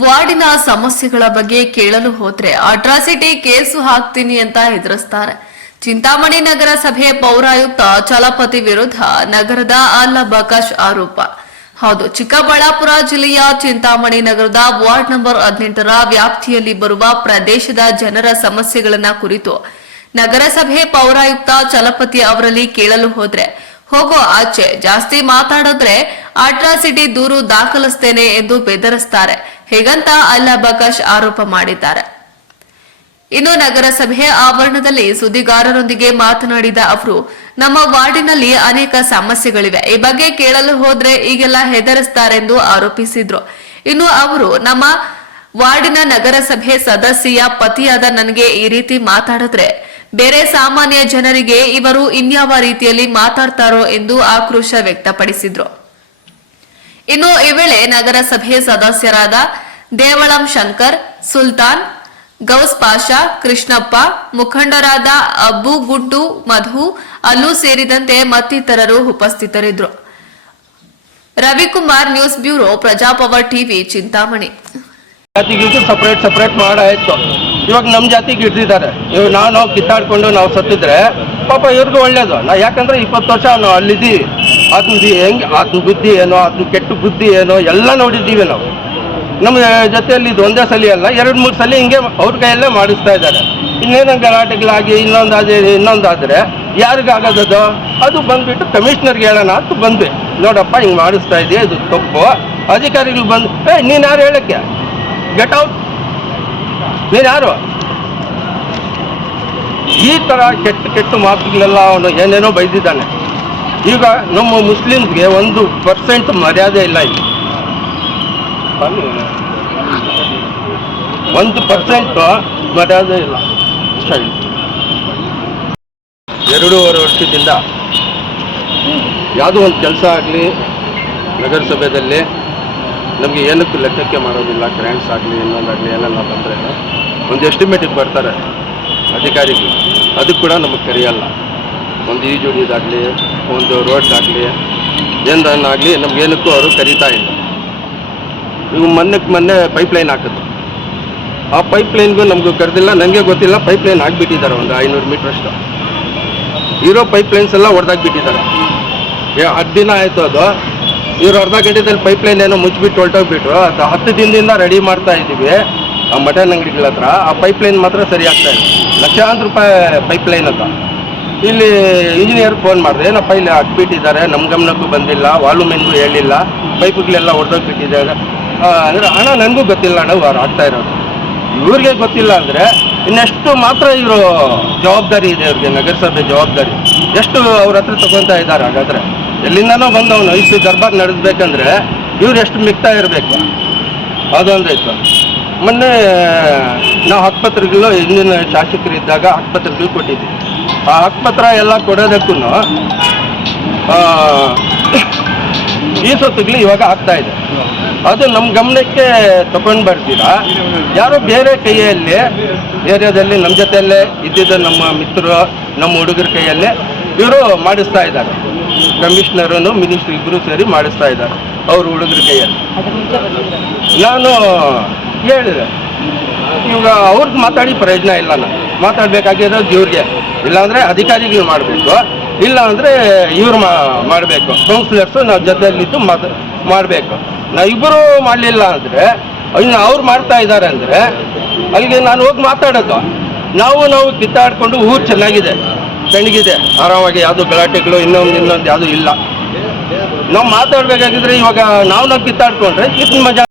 ವಾರ್ಡಿನ ಸಮಸ್ಯೆಗಳ ಬಗ್ಗೆ ಕೇಳಲು ಹೋದ್ರೆ ಅಟ್ರಾಸಿಟಿ ಕೇಸು ಹಾಕ್ತೀನಿ ಅಂತ ಹೆದರಿಸ್ತಾರೆ. ಚಿಂತಾಮಣಿ ನಗರಸಭೆ ಪೌರಾಯುಕ್ತ ಚಲಪತಿ ವಿರುದ್ಧ ನಗರದ ಅಲ್-ಬಕಾಶ್ ಆರೋಪ. ಹೌದು, ಚಿಕ್ಕಬಳ್ಳಾಪುರ ಜಿಲ್ಲೆಯ ಚಿಂತಾಮಣಿ ನಗರದ ವಾರ್ಡ್ ನಂಬರ್ 18ರ ವ್ಯಾಪ್ತಿಯಲ್ಲಿ ಬರುವ ಪ್ರದೇಶದ ಜನರ ಸಮಸ್ಯೆಗಳನ್ನ ಕುರಿತು ನಗರಸಭೆ ಪೌರಾಯುಕ್ತ ಚಲಪತಿ ಅವರಲ್ಲಿ ಕೇಳಲು ಹೋದ್ರೆ ಹೋಗೋ ಆಚೆ ಜಾಸ್ತಿ ಮಾತಾಡಿದ್ರೆ ಅಟ್ರಾಸಿಟಿ ದೂರು ದಾಖಲಿಸ್ತೇನೆ ಎಂದು ಬೆದರಿಸ್ತಾರೆ. ಹೇಗಂತ ಅಲ್-ಬಕಾಶ್ ಆರೋಪ ಮಾಡಿದ್ದಾರೆ. ಇನ್ನು ನಗರಸಭೆ ಆವರಣದಲ್ಲಿ ಸುದ್ದಿಗಾರರೊಂದಿಗೆ ಮಾತನಾಡಿದ ಅವರು, ನಮ್ಮ ವಾರ್ಡಿನಲ್ಲಿ ಅನೇಕ ಸಮಸ್ಯೆಗಳಿವೆ, ಈ ಬಗ್ಗೆ ಕೇಳಲು ಹೋದ್ರೆ ಈಗೆಲ್ಲ ಹೆದರಿಸ್ತಾರೆಂದು ಆರೋಪಿಸಿದ್ರು. ಇನ್ನು ಅವರು, ನಮ್ಮ ವಾರ್ಡಿನ ನಗರಸಭೆ ಸದಸ್ಯೆಯ ಪತಿಯಾದ ನನಗೆ ಈ ರೀತಿ ಮಾತಾಡಿದ್ರೆ ಬೇರೆ ಸಾಮಾನ್ಯ ಜನರಿಗೆ ಇವರು ಇನ್ಯಾವ ರೀತಿಯಲ್ಲಿ ಮಾತಾಡ್ತಾರೋ ಎಂದು ಆಕ್ರೋಶ ವ್ಯಕ್ತಪಡಿಸಿದ್ರು. ಇನ್ನು ಈ ವೇಳೆ ನಗರಸಭೆ ಸದಸ್ಯರಾದ ದೇವಳಂ ಶಂಕರ್, ಸುಲ್ತಾನ್, ಗೌಸ್ ಪಾಷಾ, ಕೃಷ್ಣಪ್ಪ, ಮುಖಂಡರಾದ ಅಬ್ಬು, ಗುಡ್ಡು, ಮಧು, ಅಲ್ಲು ಸೇರಿದಂತೆ ಮತ್ತಿತರರು ಉಪಸ್ಥಿತರಿದ್ದರು. Ravikumar, news bureau, Prajapower TV, Chintamani. ಜಾತಿಗಿಂತ ಸಪರೇಟ್ ಮಾಡಾಯ್ತು. ಇವಾಗ ನಮ್ಮ ಜಾತಿಗೆ ಹಿಡಿದಿದ್ದಾರೆ. ಇವಾಗ ನಾವು ಕಿತ್ತಾಡ್ಕೊಂಡು ನಾವು ಸತ್ತಿದ್ರೆ ಪಾಪ ಇವ್ರಿಗೂ ಒಳ್ಳೇದು. ಯಾಕಂದ್ರೆ 20 ವರ್ಷ ನಾವು ಅಲ್ಲಿದ್ದೀವಿ. ಅದನ್ನ ಹೆಂಗೆ, ಅದನ್ನ ಬುದ್ಧಿ ಏನೋ, ಅದನ್ನ ಕೆಟ್ಟ ಬುದ್ಧಿ ಏನೋ ಎಲ್ಲ ನೋಡಿದ್ದೀವಿ ನಾವು. ನಮ್ಮ ಜೊತೆಯಲ್ಲಿ ಇದು ಒಂದೇ ಸಲ ಅಲ್ಲ, 2-3 ಸಲ ಹಿಂಗೆ ಅವ್ರ ಕೈಯಲ್ಲೇ ಮಾಡಿಸ್ತಾ ಇದ್ದಾರೆ. ಇನ್ನೇನೋ ಗಲಾಟೆಗಳಾಗಿ ಇನ್ನೊಂದಾದರೆ ಯಾರಿಗಾಗೋದದು? ಅದು ಬಂದುಬಿಟ್ಟು ಕಮಿಷನರ್ಗೆ ಹೇಳೋಣ ಅಂತ ಬಂದ್ವಿ. ನೋಡಪ್ಪ ಹಿಂಗೆ ಮಾಡಿಸ್ತಾ ಇದೆಯಾ, ಇದು ತಪ್ಪು. ಅಧಿಕಾರಿಗಳು ಬಂದು, ನೀನು ಯಾರು ಹೇಳೋಕ್ಕೆ? ಗೆಟ್ ಔಟ್, ನೀನು ಯಾರು? ಈ ಥರ ಕೆಟ್ಟ ಮಾತುಗಳೆಲ್ಲ ಅವನು ಏನೇನೋ ಬೈದಿದ್ದಾನೆ. ಈಗ ನಮ್ಮ ಮುಸ್ಲಿಮ್ಸ್ಗೆ 1% ಮರ್ಯಾದೆ ಇಲ್ಲ. ಇಲ್ಲಿ 1% ಮರ್ಯಾದೆ ಇಲ್ಲ. 2.5 ವರ್ಷದಿಂದ ಯಾವುದೋ ಒಂದು ಕೆಲಸ ಆಗಲಿ ನಗರಸಭೆಯಲ್ಲಿ ನಮಗೆ ಏನಕ್ಕೂ ಲೆಕ್ಕಕ್ಕೆ ಮಾಡೋದಿಲ್ಲ. ಗ್ರ್ಯಾಂಟ್ಸ್ ಆಗಲಿ ಇನ್ನೊಂದಾಗಲಿ ಏನೆಲ್ಲ ಬಂದರೆ ಒಂದು ಎಸ್ಟಿಮೇಟಿಗೆ ಬರ್ತಾರೆ ಅಧಿಕಾರಿಗಳು, ಅದು ಕೂಡ ನಮಗೆ ಕರೆಯಲ್ಲ. ಒಂದು ಈಜುಡಿದಾಗಲಿ ಒಂದು ರೋಡ್ಗಾಗಲಿ ಏನನ್ನಾಗಲಿ ನಮಗೇನಕ್ಕೂ ಅವರು ಕರೀತಾ ಇಲ್ಲ. ಇವು ಮೊನ್ನೆ ಪೈಪ್ಲೈನ್ ಹಾಕಿದ್ರು. ಆ ಪೈಪ್ಲೈನ್ಗೂ ನಮಗೂ ಕರೆದಿಲ್ಲ, ನನಗೆ ಗೊತ್ತಿಲ್ಲ. ಪೈಪ್ಲೈನ್ ಹಾಕ್ಬಿಟ್ಟಿದ್ದಾರೆ, ಒಂದು 500 ಮೀಟ್ರಷ್ಟು ಇರೋ ಪೈಪ್ಲೈನ್ಸ್ ಎಲ್ಲ ಹೊಡೆದಾಕ್ಬಿಟ್ಟಿದ್ದಾರೆ. 10 ದಿನ ಆಯಿತು ಅದು. ಇವರು ಅರ್ಧ ಗಂಟೆದಲ್ಲಿ ಪೈಪ್ಲೈನ್ ಏನೋ ಮುಚ್ಚಿಬಿಟ್ಟು ಹೊರಟೋಗ್ಬಿಟ್ರು. ಅದು 10 ದಿನದಿಂದ ರೆಡಿ ಮಾಡ್ತಾ ಇದ್ದೀವಿ ಆ ಮಟನ್ ಅಂಗಡಿಗಳ ಹತ್ರ. ಆ ಪೈಪ್ಲೈನ್ ಮಾತ್ರ ಸರಿ ಆಗ್ತಾ ಇಲ್ಲ. ಲಕ್ಷಾಂತರ ರೂಪಾಯಿ ಪೈಪ್ಲೈನ್ ಅಂತ. ಇಲ್ಲಿ ಇಂಜಿನಿಯರ್ ಫೋನ್ ಮಾಡಿದೆ, ಏನಪ್ಪ ಇಲ್ಲಿ ಹಾಕ್ಬಿಟ್ಟಿದ್ದಾರೆ, ನಮ್ಮ ಗಮನಕ್ಕೂ ಬಂದಿಲ್ಲ, ವಾಲ್ಯೂಮೆನ್ಗೂ ಹೇಳಿಲ್ಲ, ಪೈಪ್ಗಳೆಲ್ಲ ಹೊಡೆದೋಗ್ಬಿಟ್ಟಿದ್ದಾರೆ ಅಂದರೆ ಹಣ ನನಗೂ ಗೊತ್ತಿಲ್ಲ ಅಣ್ಣ, ಅವ್ರು ಆಗ್ತಾ ಇರೋದು. ಇವ್ರಿಗೆ ಗೊತ್ತಿಲ್ಲ ಅಂದರೆ ಇನ್ನೆಷ್ಟು ಮಾತ್ರ ಇವರು ಜವಾಬ್ದಾರಿ ಇದೆ ಅವ್ರಿಗೆ, ನಗರಸಭೆ ಜವಾಬ್ದಾರಿ ಎಷ್ಟು ಅವ್ರ ಹತ್ರ ತಗೊತಾ ಇದ್ದಾರೆ. ಹಾಗಾದರೆ ಎಲ್ಲಿಂದನೋ ಬಂದವನು ಇಷ್ಟು ದರ್ಬಾರ್ ನಡೆಸ್ಬೇಕಂದ್ರೆ ಇವ್ರು ಎಷ್ಟು ಮಿಕ್ತಾ ಇರಬೇಕು. ಅದೊಂದಾಯ್ತು. ಮೊನ್ನೆ ನಾವು ಹಕ್ಕುಪತ್ರಗಳು ಹಿಂದಿನ ಶಾಸಕರಿದ್ದಾಗ ಹಕ್ಕುಪತ್ರಗಳು ಕೊಟ್ಟಿದ್ವಿ. ಆ ಹಕ್ಕುಪತ್ರ ಎಲ್ಲ ಕೊಡೋದಕ್ಕೂ ಈ ಸೊತ್ತುಗಳು ಇವಾಗ ಆಗ್ತಾ ಇದೆ. ಅದು ನಮ್ಮ ಗಮನಕ್ಕೆ ತಗೊಂಡು ಬರ್ತೀರಾ? ಯಾರೋ ಬೇರೆ ಕೈಯಲ್ಲಿ ಏರಿಯಾದಲ್ಲಿ ನಮ್ಮ ಜೊತೆಯಲ್ಲೇ ಇದ್ದಿದ್ದ ನಮ್ಮ ಮಿತ್ರರು, ನಮ್ಮ ಹುಡುಗರ ಕೈಯಲ್ಲೇ ಇವರು ಮಾಡಿಸ್ತಾ ಇದ್ದಾರೆ. ಕಮಿಷನರನ್ನು ಮಿನಿಸ್ಟ್ರು ಇಬ್ಬರು ಸೇರಿ ಮಾಡಿಸ್ತಾ ಇದ್ದಾರೆ ಅವ್ರ ಹುಡುಗರ ಕೈಯಲ್ಲಿ. ನಾನು ಹೇಳಿದೆ, ಇವಾಗ ಅವ್ರಿಗೆ ಮಾತಾಡಿ ಪ್ರಯೋಜನ ಇಲ್ಲ. ನಾನು ಮಾತಾಡಬೇಕಾಗಿರೋದು ಇವ್ರಿಗೆ, ಇಲ್ಲಾಂದರೆ ಅಧಿಕಾರಿಗಳು ಮಾಡಬೇಕು, ಇಲ್ಲ ಅಂದರೆ ಇವ್ರು ಮಾಡಬೇಕು. ಕೌನ್ಸಿಲರ್ಸು ನಾವು ಜೊತೆಯಲ್ಲಿದ್ದು ಮಾಡಬೇಕು. ನಾವಿಬ್ಬರು ಮಾಡಲಿಲ್ಲ ಅಂದರೆ ಇನ್ನು ಅವ್ರು ಮಾಡ್ತಾ ಇದ್ದಾರೆ ಅಂದರೆ ಅಲ್ಲಿಗೆ ನಾನು ಹೋಗಿ ಮಾತಾಡೋದು. ನಾವು ಕಿತ್ತಾಡ್ಕೊಂಡು ಊರು ಚೆನ್ನಾಗಿದೆ, ತಣ್ಣಗಿದೆ, ಆರಾಮಾಗಿ ಯಾವುದೋ ಗಲಾಟೆಗಳು ಇನ್ನೊಂದು ಯಾವುದೂ ಇಲ್ಲ. ನಾವು ಮಾತಾಡಬೇಕಾಗಿದ್ರೆ ಇವಾಗ ನಾವು ಕಿತ್ತಾಡ್ಕೊಂಡ್ರೆ ಇದು ಮಜಾ.